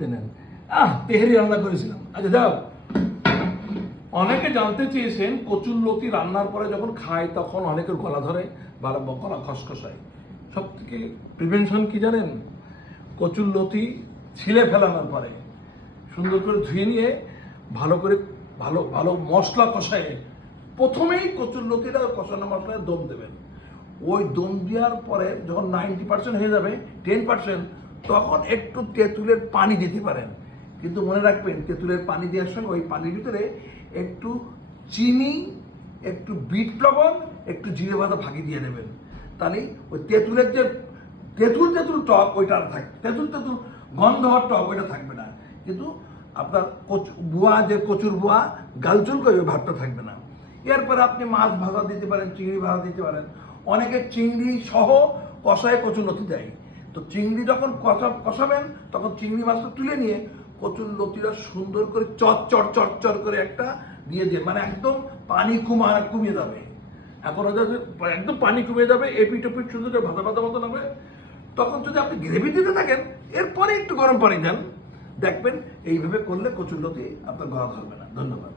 তেহেরি রান্না করেছিলাম। আচ্ছা যাও, অনেকে জানতে চেয়েছেন কচুরলতি রান্নার পরে যখন খায় তখন অনেকের গলা ধরে বা গলা খসখসায়। সব থেকে প্রিভেনশন কি জানেন? কচুরলতি ছিলে ফেলানোর পরে সুন্দর করে ধুয়ে নিয়ে ভালো করে ভালো ভালো মশলা কষায় প্রথমেই কচুরলতিটা কষানো মশলায় দম দেবেন। ওই দম দেওয়ার পরে যখন 90% হয়ে যাবে, 10% তখন একটু তেঁতুলের পানি দিতে পারেন। কিন্তু মনে রাখবেন, তেঁতুলের পানি দেওয়ার সময় ওই পানির ভিতরে একটু চিনি, একটু বিট লবণ, একটু জিরে বাটা ভাগি দিয়ে দেবেন। তাহলে ওই তেঁতুলের যে তেঁতুল টক ওইটা আর থাকবে, তেঁতুল গন্ধ হওয়ার টক ওইটা থাকবে না। কিন্তু আপনার কচুর বুয়া গালচুল করে ওই ভাতটা থাকবে না। এরপরে আপনি মাছ ভাজা দিতে পারেন, চিংড়ি ভাজা দিতে পারেন। অনেকে চিংড়ি সহ কষায় কচুরলতি দেয়। তো চিংড়ি যখন কষাবেন তখন চিংড়ি মাছটা তুলে নিয়ে কচুরলতিটা সুন্দর করে চট করে একটা দিয়ে দিয়ে, মানে একদম পানি কমিয়ে যাবে। এখন একদম পানি কমিয়ে যাবে, এপিট ওপিট সুন্দর করে ভাজা মতন হবে। তখন যদি আপনি গ্রেভি দিতে থাকেন, এরপরে একটু গরম পানি দেন, দেখবেন এইভাবে করলে কচুরলতি আপনার গলা ধরবে না। ধন্যবাদ।